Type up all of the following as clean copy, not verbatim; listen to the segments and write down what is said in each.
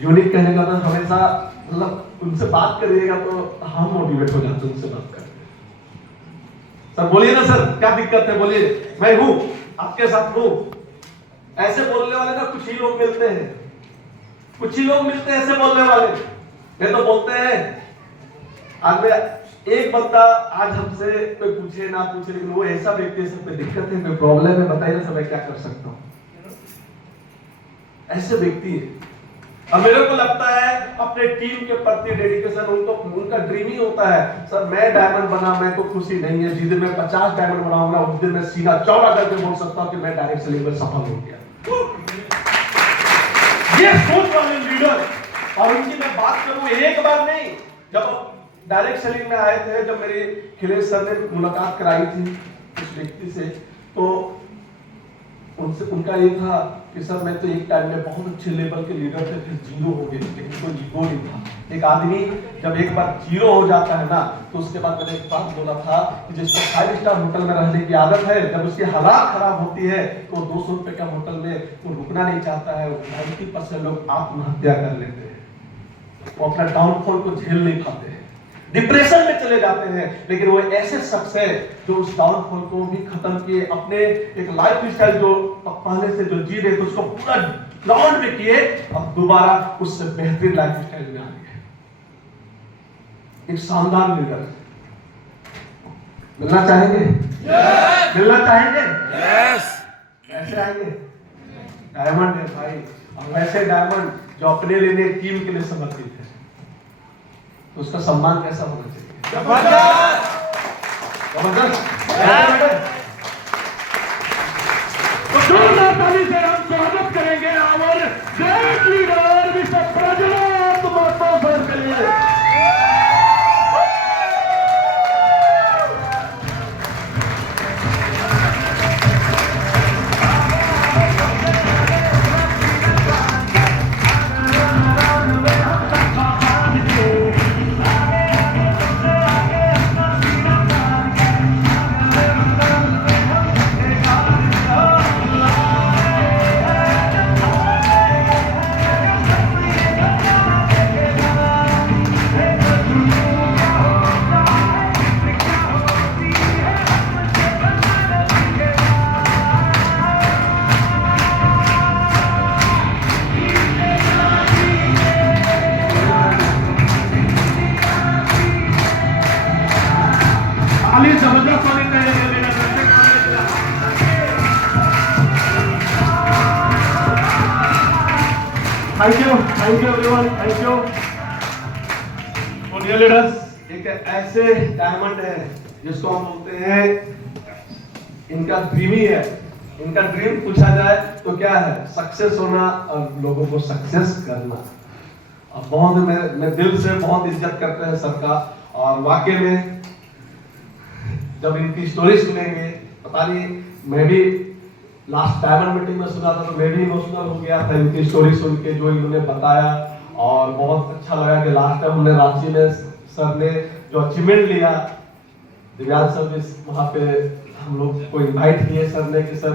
Unique कहने का मतलब हमेशा मतलब उनसे बात करिएगा तो हम मोटिवेट हो जाते हैं उनसे बात करके। सर बोलिए ना सर, क्या दिक्कत है बोलिए, मैं हूं आपके साथ हूं। ऐसे बोलने वाले ना कुछ ही लोग मिलते हैं, कुछ ही लोग मिलते हैं ऐसे बोलने वाले। ये तो बोलते हैं आज मैं एक बंदा आज हमसे कोई पूछे ना पूछे, लेकिन वो ऐसा व्यक्ति है, सब पे दिक्कत है, कोई प्रॉब्लम है, बताइए सब मैं क्या कर सकता हूं, ऐसे व्यक्ति है। अब मेरे को लगता है अपने टीम के प्रति डेडिकेशन उनका ड्रीम ही होता है, सर मैं डायमंड बना मैं तो खुशी नहीं है, जिस दिन मैं 50 डायमंड बनाऊंगा उस दिन मैं सीधा चौड़ा करके बोल सकता हूं कि मैं डायरेक्ट सेलिंग में सफल हो गया। ये सोच वाले लीडर, और उनकी मैं बात करूं एक बार नहीं, जब डायरेक्ट सेलिंग में आए थे, जब मेरे खिलेश सर ने मुलाकात कराई थी उस व्यक्ति से, तो उनसे उनका ये था कि सर मैं तो एक टाइम में बहुत अच्छे लेवल के लीडर थे, फिर जीरो हो गए, लेकिन कोई ईगो नहीं था। एक आदमी जब एक बार जीरो हो जाता है ना, तो उसके बाद मैंने एक बात बोला था कि जिसको 5 स्टार होटल में रहने की आदत है, जब उसकी हालात खराब होती है तो 200 रुपए का होटल में वो रुकना नहीं चाहता है। 90% लोग आत्महत्या कर लेते हैं, वो अपना डाउनफॉल को झेल नहीं पाते हैं, डिप्रेशन में चले जाते हैं। लेकिन वो ऐसे शख्स है जो उस डाउनफॉल को भी खत्म किए, अपने एक लाइफ स्टाइल जो पहले से जो जी रहे थे उसको पूरा ग्राउंड में किए, अब दोबारा उससे बेहतरीन लाइफ स्टाइल में आ गए। एक शानदार लीडर मिलना चाहेंगे? yes! मिलना चाहेंगे? yes! कैसे आएंगे? डायमंड है भाई, और वैसे डायमंड जो अपने लिए टीम के लिए समर्पित है, तो उसका सम्मान कैसा होना चाहिए? जबरदस्त। तो जोरदार ताली से हम स्वागत करेंगे और great leader mister Prajwal Mahato sir के लिए। Thank you everyone, thank you. तो डियर लीडर्स, एक ऐसे डायमंड है जिसको हम बोलते हैं इनका ड्रीम ही है। इनका ड्रीम पूछा जाए तो क्या है? सक्सेस होना और लोगों को सक्सेस करना। और बहुत मैं दिल से बहुत इज्जत करते हैं सर का, और वाकई में जब इनकी स्टोरी सुनेंगे, पता नहीं, मैं भी लास्ट डायमंड मीटिंग में सुना था तो मैं भी इमोशनल हो गया था इनकी स्टोरी सुन के, जो इन्होंने बताया। और बहुत अच्छा लगा कि लास्ट टाइम हमने रांची में सर ने जो अचीवमेंट लिया, दिव्यांग सर्विस, वहाँ पे हम लोग को इनवाइट किए सर ने कि सर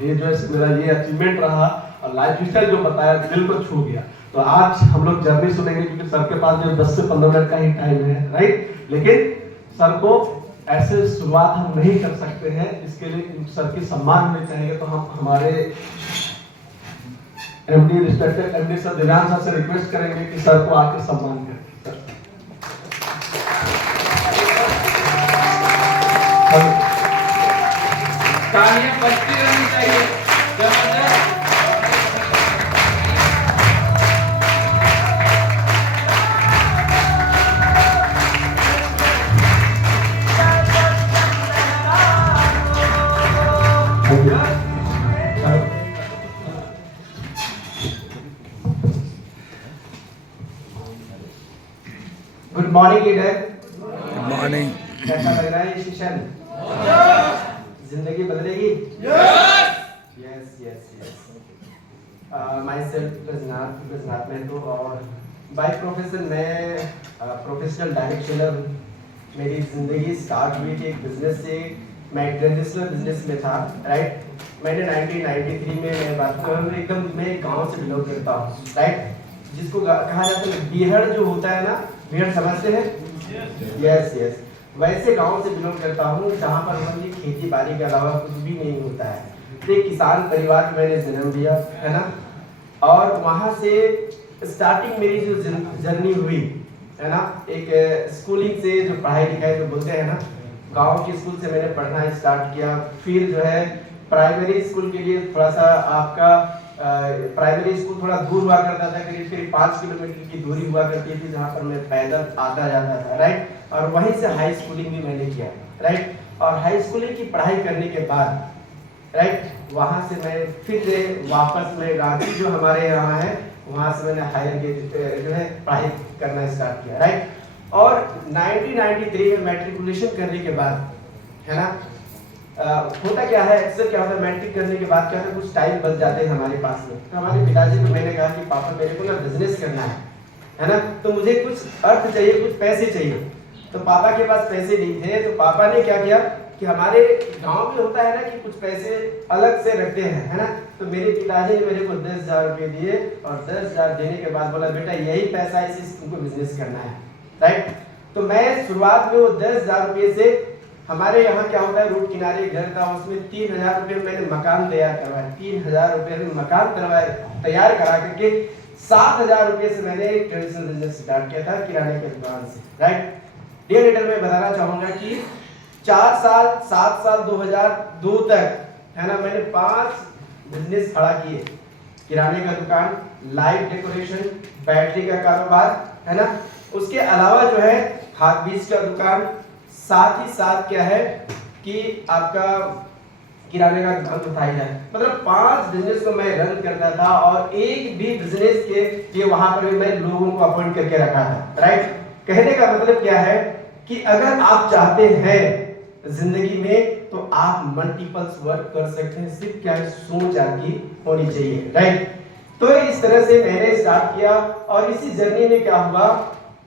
ये जो है मेरा ये अचीवमेंट रहा, और लाइफ स्टाइल जो बताया दिल को छू गया। तो आज हम लोग जर्नी सुनेंगे, क्योंकि सर के पास जो 10 से 15 मिनट का ही टाइम है, राइट। लेकिन सर को ऐसे शुरुआत हम नहीं कर सकते हैं, इसके लिए सर की सम्मान में चाहिए। तो हम हमारे एमडी, रिस्पेक्टेड एमडी सर दिव्यांग सर से रिक्वेस्ट करेंगे कि सर को आके सम्मान करें। तालियां बजती रहनी चाहिए। Good morning leader. Good morning. कैसा लग रहा है ये सेशन? जिंदगी बदलेगी? Yes yes yes. Myself Rajnath Mahato, और बाय प्रोफेशन मैं प्रोफेशनल डायरेक्ट सेलर। मेरी जिंदगी स्टार्ट हुई थी एक बिजनेस से। मैं ट्रेडिशनल बिजनेस में था, राइट। मैंने 1993 में, मैं बात करूँ एकदम, मैं गांव से बिलोंग करता हूँ, राइट। जिसको कहा जाता है बीहड़ जो होता है ना, बीहड़ समझते हैं? Yes yes. वैसे गांव से बिलोंग करता हूँ जहाँ पर मतलब खेती बाड़ी के अलावा कुछ भी नहीं होता है। तो एक किसान परिवार में मैंने जन्म लिया है ना, और वहाँ से स्टार्टिंग मेरी जो जर्नी हुई है ना, एक स्कूलिंग से जो पढ़ाई लिखाई जो बोलते हैं ना, गांव के स्कूल से मैंने पढ़ना स्टार्ट किया। फिर जो है प्राइमरी स्कूल के लिए थोड़ा सा आपका प्राइमरी स्कूल थोड़ा दूर हुआ करता था, करीब 5 किलोमीटर की दूरी हुआ करती थी जहाँ पर मैं पैदल आता जाता था, राइट। और वहीं से हाई स्कूलिंग भी मैंने किया, राइट। और हाई स्कूलिंग की पढ़ाई करने के बाद, राइट, वहाँ से मैं फिर वापस में रांची जो हमारे यहाँ है वहाँ से मैंने हायर जो है पढ़ाई करना स्टार्ट किया, राइट। और 1993 में मैट्रिकुलेशन करने के बाद है ना, होता क्या है अक्सर क्या होता है मैट्रिक करने के बाद क्या होता है कुछ टाइम बच जाते हैं हमारे पास में। तो हमारे पिताजी को मैंने कहा कि पापा मेरे को ना बिजनेस करना है ना, तो मुझे कुछ अर्थ चाहिए, कुछ पैसे चाहिए। तो पापा के पास पैसे नहीं थे, तो पापा ने क्या किया कि हमारे गांव में होता है ना कि कुछ पैसे अलग से रखते हैं, है ना। तो मेरे पिताजी ने मेरे को 10,000 रुपये दिए, और 10,000 देने के बाद बोला बेटा यही पैसा है, इसी तुमको बिजनेस करना है, राइट। तो मैं शुरुआत में वो 10,000 रुपये से, हमारे यहाँ क्या होता है रोड किनारे घर था, उसमें 3,000 रुपये मैंने मकान तैयार करवाया। 3,000 रुपये में मकान तैयार करा करके 7,000 रुपये से मैंने एक ट्रेडिशनल बिजनेस स्टार्ट किया था किराने की दुकान से, राइट। डियर रीडर मैं बताना चाहूंगा कि 4 साल 7 साल 2002 तक है ना, मैंने 5 बिजनेस खड़ा किए। किराने का दुकान, लाइट डेकोरेशन, बैटरी का कारोबार, है ना। उसके अलावा जो है खाद बीज का दुकान, साथ ही साथ क्या है कि आपका किराने का दुकान तो था ही है। मतलब 5 बिजनेस को मैं रन करता था, और एक भी बिजनेस के लिए वहां पर भी मैं लोगों को अपॉइंट करके रखा था, राइट। कहने का मतलब क्या है कि अगर आप चाहते हैं जिंदगी में तो आप मल्टीपल्स वर्क कर सकते हैं, सिर्फ क्या है सोच आपकी होनी चाहिए, राइट। तो इस तरह से मैंने स्टार्ट किया, और इसी जर्नी में क्या हुआ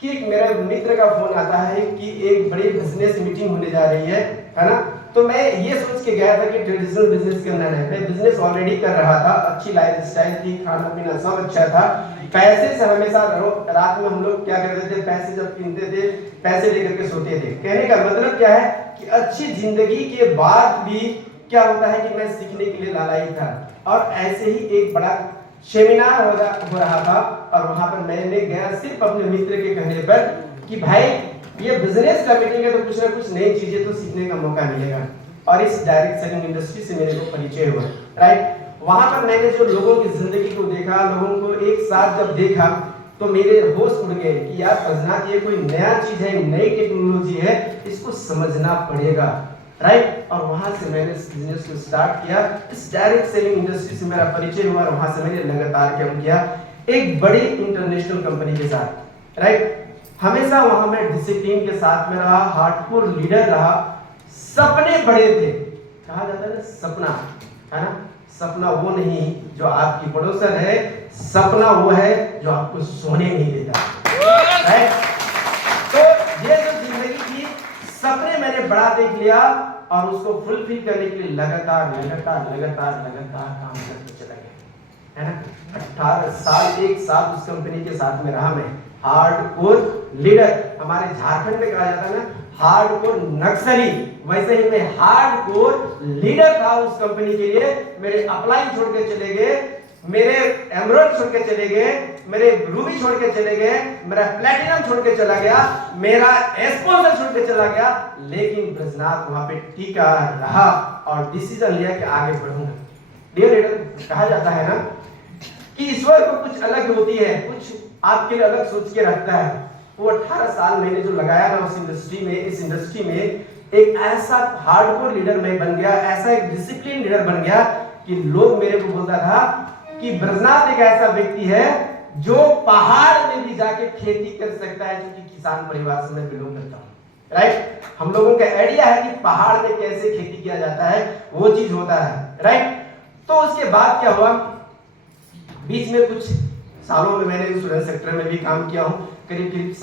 कि एक मेरा मित्र का फोन आता है कि एक बड़ी बिजनेस मीटिंग होने जा रही है ना। तो मैं ये सोच के गया था कि ट्रेडिशनल बिजनेस करना है। मैं बिजनेस ऑलरेडी कर रहा था, अच्छी लाइफ स्टाइल थी, खाना पीना सब अच्छा था। पैसे से हमेशा रात में हम लोग क्या करते थे, पैसे जब गिनते थे पैसे लेकर के सोते थे। कहने का मतलब क्या है कि अच्छी जिंदगी के बाद भी क्या होता है कि मैं सीखने के लिए लालाई था। और ऐसे ही एक बड़ा सेमिनार हो रहा था, और वहां पर मैंने गया सिर्फ अपने मित्र के कहने पर कि भाई ये बिजनेस का मीटिंग है, तो कुछ ना कुछ नई चीजें तो सीखने का मौका मिलेगा। और इस डायरेक्ट सेलिंग इंडस्ट्री से मेरे को परिचय हुआ, राइट। वहां पर मैंने जो लोगों की जिंदगी को देखा, लोगों को एक साथ जब देखा, तो मेरे होश उड़ गए कि यार बजना ये कोई नया चीज है, नई टेक्नोलॉजी है, इसको समझना पड़ेगा, राइट। और वहां से मैंने इस बिजनेस को स्टार्ट किया। इस डायरेक्ट सेलिंग इंडस्ट्री से मेरा परिचय हुआ, और वहां से मैंने लगातार काम किया एक बड़ी इंटरनेशनल कंपनी के साथ, राइट। हमेशा वहां मैं डिसिप्लिन के साथ में रहा, हार्डकोर लीडर रहा। सपने बड़े थे, कहा जाता है ना सपना, है ना। सपना वो नहीं जो आपकी पड़ोसन है, सपना वो है जो आपको सोने नहीं देता, राइट। तो ये जो जिंदगी की सपने मैंने बड़ा देख लिया, और उसको फुलफिल करने के लिए लगातार काम करते चला गया, है ना। 18 साल एक साथ उस कंपनी के साथ में रहा मैं, हार्डकोर लीडर। हमारे झारखंड में कहा जाता है ना हार्डकोर नक्सली, वैसे ही मैं हार्डकोर लीडर था उस कंपनी के लिए। मेरे अपलाइन छोड़ के चले गए, मेरे एमराल्ड छोड़ के चले गए, मेरे रूबी छोड़ के चले गए, मेरा प्लैटिनम छोड़ के चला गया, मेरा एक्सपोजर छोड़ के चला गया, लेकिन ब्रजनाथ वहां पे टिका रहा और डिसीजन लिया कि आगे बढ़ूंगा। डियर रीडर, कहा जाता है ना कि ईश्वर को कुछ अलग होती है, कुछ आपके लिए अलग सोच के रखता है। वो 18 साल मैंने जो लगाया ना उस इंडस्ट्री में, इस इंडस्ट्री में एक ऐसा हार्डकोर लीडर मैं बन गया, ऐसा एक डिसिप्लिन लीडर बन गया कि लोग मेरे को बोलता था कि ब्रजनाथ एक ऐसा व्यक्ति है जो पहाड़ में भी जाके खेती कर सकता है, क्योंकि किसान परिवार से मैं बिलोंग करता हूँ, राइट। हम लोगों का आइडिया है कि पहाड़ में कैसे खेती किया जाता है, वो चीज होता है, राइट। तो उसके बाद क्या हुआ, बीच में कुछ सालों में मैंने इंश्योरेंस सेक्टर में भी काम किया हूँ, करीब 3.5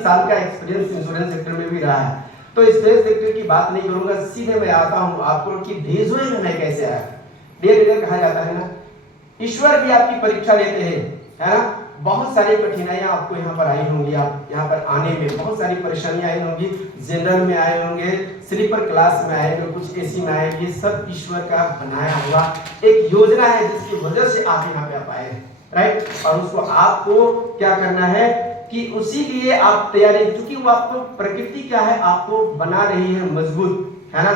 साल का एक्सपीरियंस इंश्योरेंस सेक्टर में भी रहा है। तो इंश्योरेंस सेक्टर की बात नहीं करूंगा, सीधे मैं आता हूँ आपको कि भेजोए में मैं कैसे आया। डियर रीडर, कहा जाता है ना ईश्वर भी आपकी परीक्षा लेते हैं, है ना। बहुत सारी कठिनाइयां आपको यहाँ पर आई होंगी, आप यहाँ पर आने में बहुत सारी परेशानियां आई होंगी। जनरल में आए होंगे, स्लीपर क्लास में आए होंगे, कुछ एसी में आए, ये सब ईश्वर का बनाया हुआ एक योजना है जिसकी वजह से आप यहाँ पे आप आए हैं, राइट। और उसको आपको क्या करना है कि उसी लिए आप तैयारी, क्योंकि वो आपको प्रकृति क्या है आपको बना रही है मजबूत, है ना।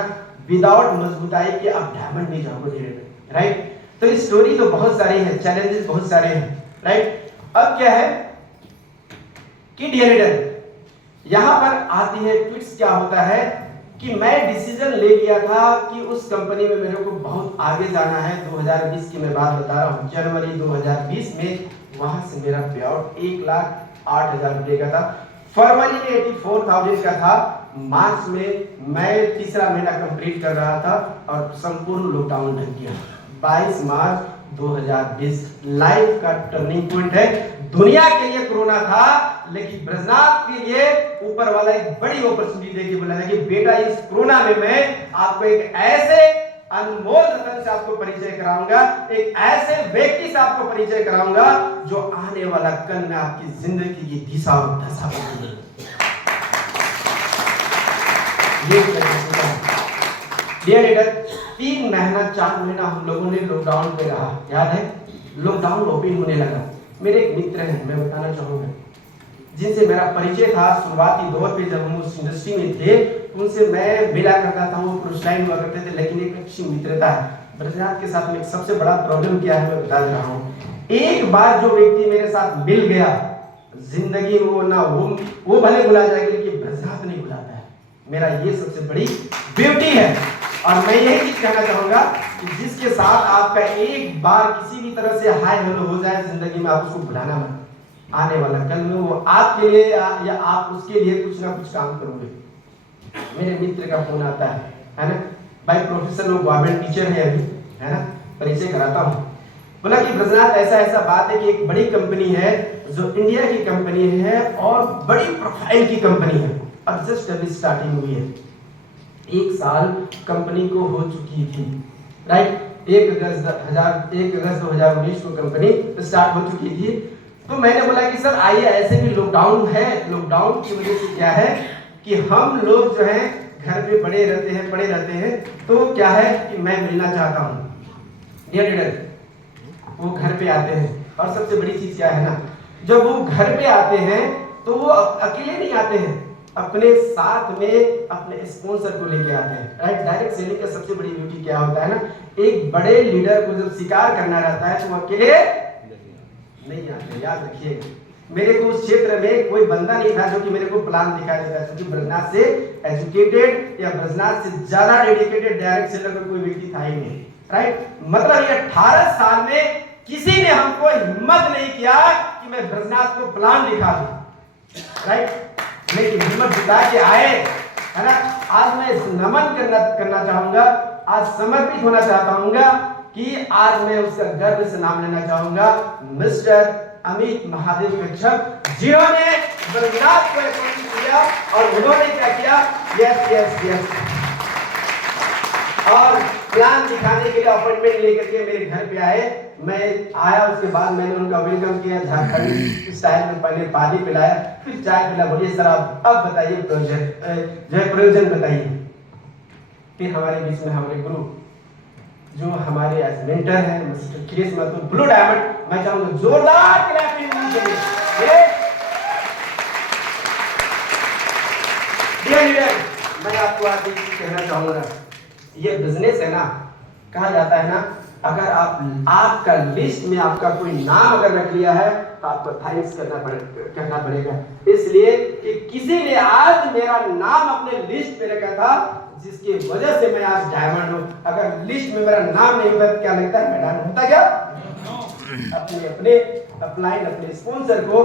विदाउट मजबूताई के आप डायमंड नहीं जाओगे धीरे धीरे, राइट। तो स्टोरी तो बहुत सारी है, चैलेंजेस बहुत सारे हैं, राइट। अब क्या है कि डियर रीडर, यहां पर आती है ट्विस्ट। क्या होता है कि मैं डिसीजन ले लिया था कि उस कंपनी में मेरे को बहुत आगे जाना है। 2020 की मैं बात बता रहा हूं, जनवरी 2020 में वहां से मेरा पे आउट 1,08,000 रुपए का था। फरवरी में 84,000 का था। मार्च में मैं तीसरा महीना कंप्लीट कर रहा था और संपूर्ण लॉकडाउन लग गया। 22 मार्च 2020 लाइफ का टर्निंग पॉइंट है। दुनिया के लिए कोरोना था, लेकिन ब्रजनाथ के लिए ऊपर वाला एक बड़ी अपॉर्चुनिटी देके बोला था कि बेटा इस कोरोना में मैं आपको एक ऐसे अनमोल रतन से आपको परिचय कराऊंगा, एक ऐसे व्यक्ति से आपको परिचय कराऊंगा जो आने वाला कल में आपकी जिंदगी की दिशा और दशा बदलेगी। डियर रीडर, 3 महीना 4 महीना हम लोगों ने लॉकडाउन पे रहा, याद है। लॉकडाउन ओपन होने लगा। मेरे एक मित्र हैं, मैं बताना चाहूंगा, जिनसे मेरा परिचय था शुरुआती दौर पे जब हम उस इंडस्ट्री में थे, उनसे मैं मिला करता था, वो प्रोत्साहन हुआ करते थे, लेकिन एक अच्छी मित्रता है। ब्रजनाथ के साथ में सबसे बड़ा प्रॉब्लम क्या है मैं बता रहा हूँ। एक बार जो व्यक्ति मेरे साथ मिल गया, जिंदगी में वो ना वो भले भुला जाएगा, लेकिन ब्रजनाथ नहीं भुलाता है। मेरा ये सबसे बड़ी ब्यूटी है। और मैं यही चीज कहना चाहूंगा कि जिसके साथ आपका एक बार किसी भी तरह से हाय हेलो हो जाए जिंदगी में, आप उसको भुलाना मत। आने वाला कल में वो आपके लिए या आप उसके लिए कुछ ना कुछ काम करोगे। मेरे मित्र का फोन आता है ना, बाय प्रोफेशन वो गवर्नमेंट टीचर है अभी, है ना, परिचय कराता हूँ। बोला कि ब्रजनाथ ऐसा ऐसा बात है कि एक बड़ी कंपनी है जो इंडिया की कंपनी है और बड़ी प्रोफाइल की कंपनी है और जस्ट अभी स्टार्टिंग हुई है। 1 साल कंपनी को हो चुकी थी, राइट। 1 अगस्त 2019 को कंपनी स्टार्ट हो चुकी थी। तो मैंने बोला कि सर आइए, ऐसे भी लॉकडाउन है, लॉकडाउन की वजह से क्या है कि हम लोग जो है घर पे पड़े रहते हैं, तो क्या है कि मैं मिलना चाहता हूँ। डियर रीडर, वो घर पे आते हैं और सबसे बड़ी चीज क्या है ना, जब वो घर पे आते हैं तो वो अकेले नहीं आते हैं, अपने साथ में अपने स्पॉन्सर को लेके आते हैं, राइट। डायरेक्ट सेलिंग का सबसे बड़ी ब्यूटी क्या होता है ना, एक बड़े लीडर को जब शिकार करना रहता है तो वो अकेले नहीं आते। याद रखिएगा, मेरे को उस क्षेत्र में कोई बंदा नहीं था जो कि मेरे को प्लान दिखा देता, क्योंकि ब्रजनाथ से एजुकेटेड या ब्रजनाथ से ज्यादा डेडिकेटेड डायरेक्ट सेलर का कोई व्यक्ति था ही नहीं, राइट। मतलब ये 18 साल में किसी ने हमको हिम्मत नहीं किया कि मैं ब्रजनाथ को प्लान दिखा दूं, राइट। लेकिन हिम्मत जुटा के आए, है ना। आज मैं नमन करना चाहूंगा, आज समर्पित होना चाहता हूँ कि आज मैं उसका गर्व से नाम लेना चाहूंगा, मिस्टर अमित महादेव कच्छप, जिन्होंने ब्रजनाथ को अपॉइंट किया और उन्होंने क्या किया, यस और प्लान दिखाने के लिए अपॉइंटमेंट लेकर के मेरे घर पे आए। मैं आया, उसके बाद मैंने उनका वेलकम किया, झारखंडी स्टाइल में पहले पानी पिलाया, फिर चाय पिला। बोलिए सर आप अब बताइए प्रयोजन बताइए। फिर हमारे बीच में हमारे गुरु जो हमारे एज मेंटर हैं mister Chris Mathur, blue diamond, मैं चाहूंगा जोरदार क्लैपिंग के लिए। डियर लीडर, मैं आपको आज एक चीज कहना चाहूंगा, ये बिजनेस है ना, कहा जाता है ना, अगर आपका लिस्ट में आपका कोई नाम अगर रख लिया है तो आपको थैंक्स करना पड़ेगा, इसलिए कि किसी ने आज मेरा नाम अपने लिस्ट में रखा था, जिसकी वजह से मैं आज डायमंड हूं। अगर लिस्ट में मेरा नाम नहीं होता तो क्या लगता है मैं डायमंड होता क्या? अपने अपलाइन अपने स्पॉन्सर को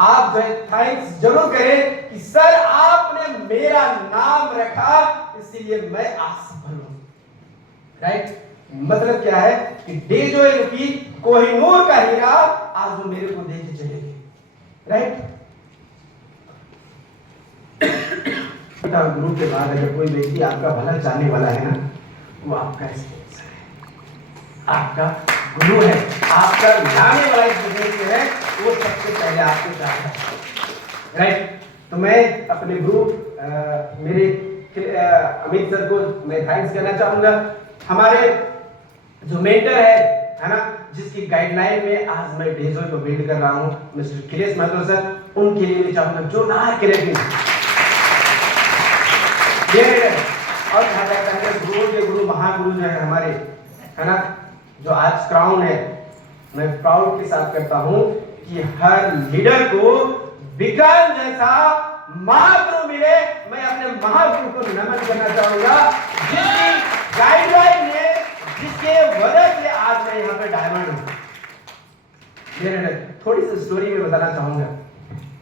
आप जो है थैंक्स जरूर करें कि सर आपने मेरा नाम रखा, इसीलिए मैं आज सफल हूं, राइट। मतलब क्या है कि डे जो है रुपी कोहिनूर का हीरा आज वो मेरे को देके चले गए, राइट। गुरु के बाद अगर कोई व्यक्ति आपका भला चाहने वाला है ना, वो आपका स्पॉन्सर है, आपका गुरु है, आपका लाने वाला इस बिजनेस में है, वो सबसे पहले आपके साथ है, राइट। तो मैं अपने गुरु मेरे अमित सर को मैं थैंक्स करना चाहूंगा। हमारे जो मेंटर है ना, जिसकी गाइडलाइन में आज मैं डेजो को बिल्ड कर रहा हूँ, मिस्टर खिलेश महतो सर, उनके लिए मैं चाहूंगा जोरदार क्लैपिंग। और कहा जाता है गुरु के गुरु महागुरु जो है हमारे, है ना, जो आज क्राउन है, मैं प्राउड के साथ करता हूँ कि हर लीडर को विक्रम जैसा महागुरु मिले। मैं अपने महागुरु को नमन करना चाहूंगा, जिसकी गाइडलाइन में, जिसके वजह से आज मैं यहाँ पे डायमंड हूँ। थोड़ी सी स्टोरी में बताना चाहूंगा।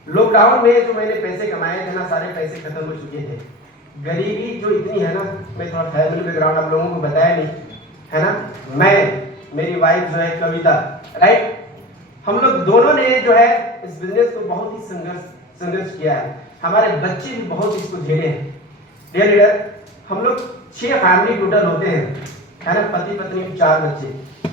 लॉकडाउन में जो मैंने पैसे कमाए थे ना, सारे पैसे खत्म हो चुके थे। गरीबी जो इतनी है ना, मैं थोड़ा फैमिली बैकग्राउंड आप लोगों को बताया नहीं, है ना। मैं, मेरी वाइफ जो है कविता, राइट, हम लोग दोनों ने जो है इस बिजनेस को बहुत ही संघर्ष किया है। हमारे बच्चे भी बहुत इसको झेले हैं। डियर लीडर, हम लोग 6 फैमिली टोटल होते हैं, है ना, पति पत्नी 4 बच्चे।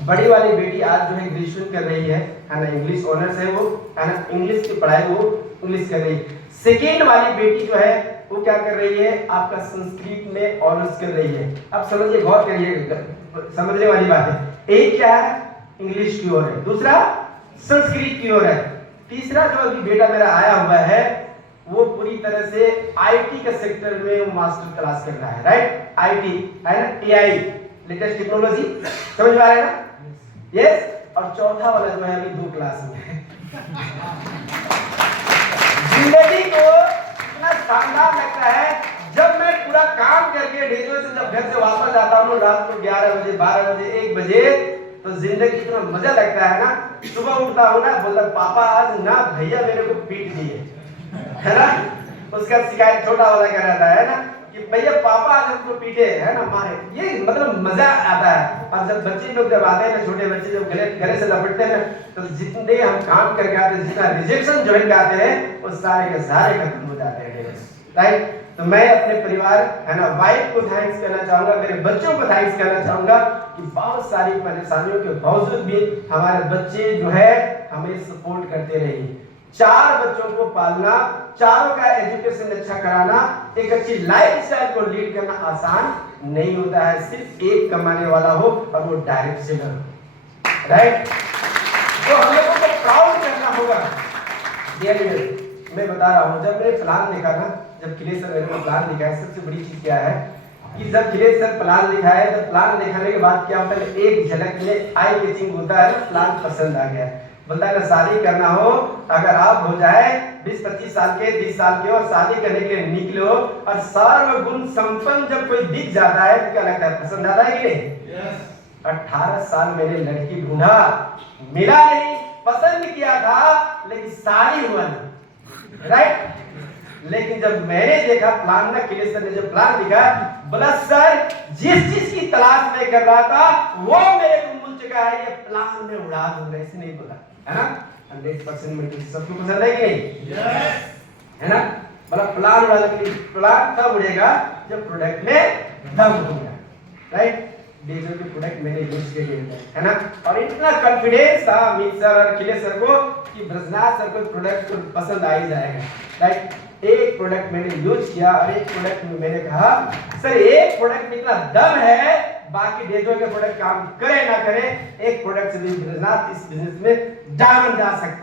बड़ी वाली बेटी आज जो है ग्रेजुएशन कर रही है ना, इंग्लिश ऑनर्स है वो, है ना, इंग्लिश की पढ़ाई वो इंग्लिश कर रही है। सेकेंड वाली बेटी जो है वो क्या कर रही है, आपका संस्कृत में ऑनर्स कर रही है। अब समझिए, गौर करिए, समझने वाली बात है। एक क्या है, इंग्लिश की ओर है, दूसरा संस्कृत की ओर है, तीसरा जो अभी बेटा मेरा आया हुआ है वो पूरी तरह से आईटी के सेक्टर में वो मास्टर क्लास कर रहा है, राइट, आईटी, है ना, एआई, लेटेस्ट टेक्नोलॉजी, समझ में आ रहा है ना, यस। और चौथा वाला जो है अभी 2 क्लास में है। जिंदगी को इतना शानदार लगता है जब मैं पूरा काम करके डेजो से जब घर से वापस आता हूँ रात को 11 बजे, 12 बजे, 1 बजे, तो जिंदगी इतना मजा लगता है ना। सुबह उठता हूँ ना, बोलता पापा आज ना भैया मेरे को पीट दिए, है ना। उसका शिकायत छोटा वाला कह रहा है ना कि भैया पापा आज हमको पीटे, है ना, मारे। ये मतलब मजा आता है। और जब बच्चे लोग जब आते हैं ना, छोटे बच्चे जब गले से लपटते हैं ना, तो जितने हम काम करके आते हैं, जितना रिजेक्शन ज्वाइन आते हैं, वो सारे के सारे खत्म हो जाते हैं, राइट। तो मैं अपने परिवार, है ना, वाइफ को थैंक्स करना चाहूंगा, मेरे बच्चों को थैंक्स करना चाहूंगा कि बहुत सारी परेशानियों के बावजूद भी हमारे बच्चे जो है हमें सपोर्ट करते रहे। 4 बच्चों को पालना, चारों का एजुकेशन अच्छा कराना, एक अच्छी लाइफस्टाइल को लीड करना आसान नहीं होता है। सिर्फ एक कमाने वाला हो और वो डायरेक्ट सेलर हो, राइट। तो हम लोगों को प्राउड करना होगा। मैं बता रहा हूँ, जब मैंने प्लान देखा ना, जब खिलेश सर मेरे को प्लान दिखाया, सबसे बड़ी चीज क्या है कि जब खिलेश सर प्लान दिखाए, तो प्लान दिखाने के बाद क्या होता है, एक झलक में आई कैचिंग होता है, प्लान पसंद आ गया। बोलता है ना, शादी करना हो, अगर आप हो जाए 20-25 साल के, 20 साल के और शादी करने के लिए निकलो और सर्वगुण संपन्न जब कोई दिख जाता है तो क्या लगता है, पसंद आता है कि नहीं? 18 साल मैंने लड़की ढूंढा, मिला नहीं, पसंद किया था लेकिन शादी हुआ नहीं, राइट। लेकिन जब मैंने देखा प्लान ना, खिलेश सर ने जब प्लान दिखा, बोला सर जिस चीज की तलाश में कर रहा था वो मेरे को मिल चुका है, ये प्लान में उड़ा दूंगा। ऐसे नहीं बोला, है ना। 100% में सबको पसंद है कि नहीं? yes. है ना। बोला प्लान उड़ा दूंगा। प्लान तब उड़ेगा जब प्रोडक्ट में दम होगा, राइट। डेजो के प्रोडक्ट मैंने यूज किए है ना, और इतना कॉन्फिडेंस था अमित सर और खिलेश सर को कि ब्रजनाथ सर को प्रोडक्ट को पसंद आ ही जाएगा, राइट। एक प्रोडक्ट मैंने यूज किया और एक प्रोडक्ट में मैंने कहा सर एक प्रोडक्ट में इतना दम है, बाकी डेजो के प्रोडक्ट काम करे ना करे, एक प्रोडक्ट से भी ब्रजनाथ इस बिजनेस में डायमंड जा सकता है।